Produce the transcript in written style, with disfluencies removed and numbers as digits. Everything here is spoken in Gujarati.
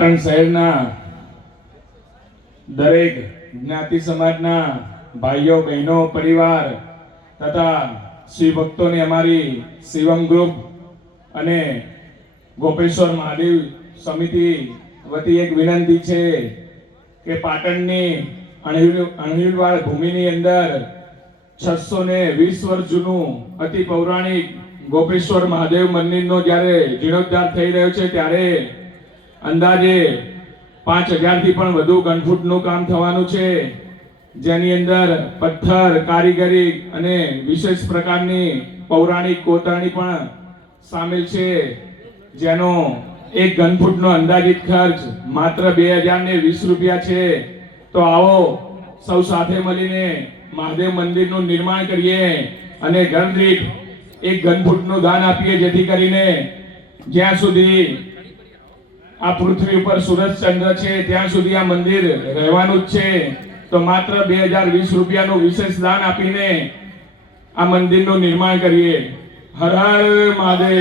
પાટણ શહેરના દરેક જ્ઞાતિ સમાજના ભાઈઓ બહેનો પરિવાર તથા શિવ ભક્તોને અમારી શિવમ ગ્રુપ અને ગોપેશ્વર મહાદેવ સમિતિ વતી એક વિનંતી છે કે પાટણની અણહિલવાડ ભૂમિની અંદર 620 વર્ષ જૂનું અતિ પૌરાણિક ગોપેશ્વર મહાદેવ મંદિરનો જ્યારે જીર્ણોદ્ધાર થઈ રહ્યો છે ત્યારે અંદાજે 5000 થી પણ વધુ ઘનફૂટનું કામ થવાનું છે, જેની અંદર પથ્થર કારીગરી અને વિશેષ પ્રકારની પૌરાણિક કોતરણી પણ સામેલ છે, જેનો 1 ઘનફૂટનો અંદાજિત ખર્ચ માત્ર 2020 રૂપિયા છે। તો આવો સૌ સાથે મળીને મહાદેવ મંદિરનું નિર્માણ કરીએ અને ગણદીઠ 1 ઘનફૂટનું દાન આપીએ, જેથી કરીને જ્યાં સુધી આ પૃથ્વી ઉપર સૂરજ ચંદ્ર છે ત્યાં સુધી આ મંદિર રહેવાનું જ છે। તો માત્ર 2020 રૂપિયાનું વિશેષ દાન આપીને આ મંદિરનું નિર્માણ કરીએ। હર હર મહાદેવ।